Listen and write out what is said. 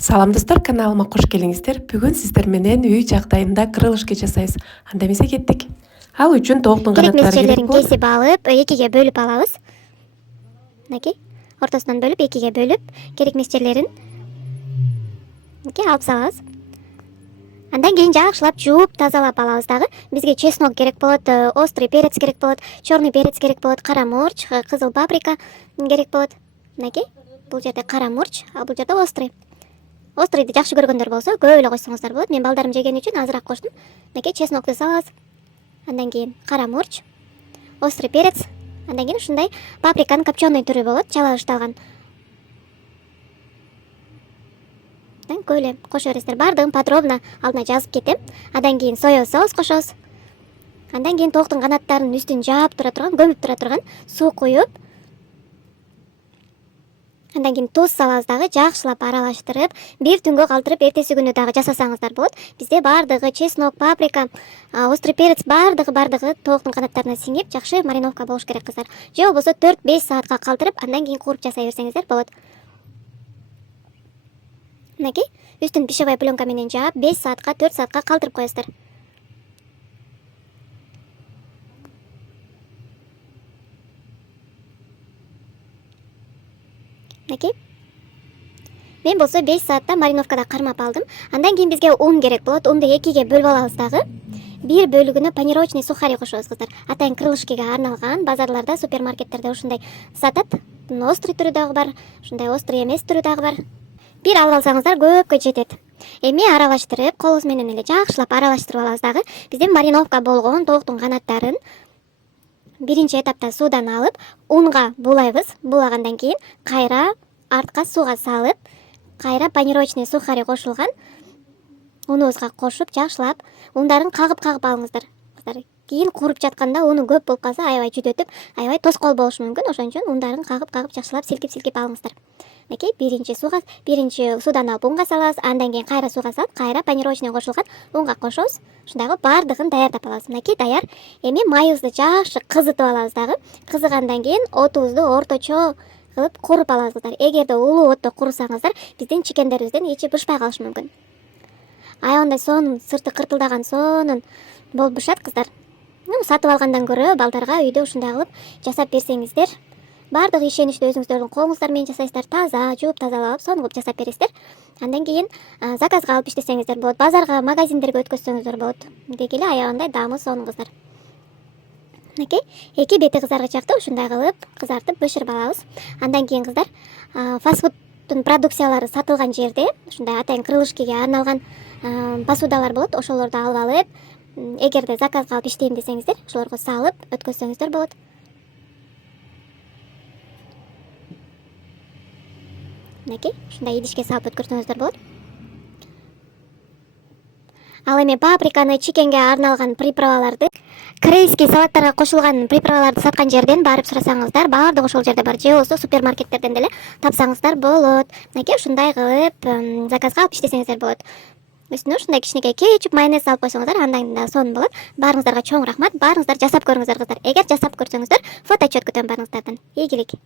Салам достор, каналыма кош келиңиздер. Бүгүн сиздер менен үй жагдайында крылышка жасайбыз. Анда эмесе кеттик. Ал үчүн тооктун Керек канаттары керек нерселерин болот. кесип алып, экиге бөлүп алабыз. Мынакей, ортосунан бөлүп, экиге бөлүп, керек нерселерин алып салабыз. Андан кийин жакшылап жууп, тазалап алабыз дагы. Бизге чеснок керек болот, острый перец керек болот, черный перец керек болот, кара мурч, кызыл паприка керек болот. Мынакей, бул жерде кара мурч, а бул жерде острый. Острыйды жакшы көргөндөр болсо, көп эле койсоңуздар болот. Мен балдарым жеген үчүн азыраак коштум. Мынакей, чеснокту салабыз. Андан кийин кара мурч, острый перец, андан кийин ушундай паприканын копченый түрү болот, чала башталган. Көп эле кошо бересиздер. Баардыгын подробно алдына жазып кетем. Андан кийин соя соус кошобуз. Андан кийин тооктун канаттарынын үстүн жаап тура турган, көмүп тура турган суу куюп, андан кийин туз салабыз дагы, жакшылап аралаштырып, бир түнгө калтырып, эртеси күнү дагы жасасаңыздар болот. Бизде баардыгы чеснок, паприка, острый перец баардыгы тооктун канаттарына сиңип, жакшы мариновка болуш керек кыздар. Же болбосо 4-5 саатка калтырып, андан кийин кууруп жасай берсеңиздер болот. Мынакей, үстүн пищевой пленка менен жаап, 5 саатка, 4 саатка калтырып коесуздар. Мынакей. Мен болсо 5 саатта мариновкада кармап алдым. Андан кийин бизге ун керек болот. Унду экиге бөлүп алабыз дагы. Бир бөлүгүнө панировочный сухарий кошобуз кыздар. Атайын крылышкага арналган, базарларда, супермаркеттерде ушундай сатат. Острый түрү дагы бар, ушундай острый эмес түрү дагы бар. Бир алып алсаңыздар көпкө жетет. Эми аралаштырып, колубуз менен эле жакшылап аралаштырып алабыз дагы. Бизде мариновка болгон тооктун канаттарын биринчи этапта суудан алып, унга булайбыз. Булагандан кийин кайра артка сууга салып, кайра панировочный сухарий кошулган унубузга кошуп, жакшылап ундарын кагып алыңыздар. Кийин кууруп жатканда уну көп болуп калса, аябай жүдөтүп, аябай тоскоол болушу мүмкүн. Ошон үчүн ундарын кагып жакшылап силкип алыңыздар. Мынакей, биринчи суудан алып унга салабыз, андан кийин кайра сууга салып, кайра панировочный кошулган унга кошобуз. Ушундагы баардыгын даярдап алабыз. Мынакей, даяр. Эми майыбызды жакшы кызытып алабыз дагы. Кызыгандан кийин отубузду орточо кылып кууруп алабыз. Эгерде улуу отто куурсаңыздар, биздин чикендерибизден ичи бышпай калышы мүмкүн. Аябандай сонун, сырты кыртылдаган сонун болуп бышат кыздар. Сатып алгандан көрө балдарга үйдө ушундай кылып жасап берсеңиздер, баардык ишеничти өзүңүздөрдүн колуңуздар менен жасайсыздар. Таза жууп тазалап, сонун кылып жасап бересиздер. Андан кийин заказга алып иштесеңиздер болот, базарга, магазиндерге өткөзсөңүздөр болот. Деги эле аябандай даамы сонун кыздар. Мынакей, эки бети кызаргычакты ушундай кылып кызартып бышырып алабыз. Андан кийин кыздар, фастфудтун продукциялары сатылган жерде ушундай атайын крылышкага арналган посудалар болот. Ошолорду алып алып, эгерде заказга алып иштейм десеңиздер, ошолорго салып өткөзсөңүздөр болот. Мынакей, ушундай идишке салып өткөрсөңүздөр болот. Ал эми паприканы, чикенге арналган приправаларды, корейский салаттарга кошулган приправаларды саткан жерден барып сурасаңыздар, баардыгы ошол жерде бар. Же болбосо супермаркеттерден деле тапсаңыздар болот. Мынакей, ушундай кылып заказга алып иштесеңиздер болот. Үстүнө ушундай кичинекей кетчуп, майонез салып койсоңуздар, андан да сонун болот. Баарыңыздарга чоң рахмат. Баарыңыздар жасап көрүңүздөр кыздар. Эгер жасап көрсөңүздөр, фото отчет күтөм баарыңыздардан. Ийгилик.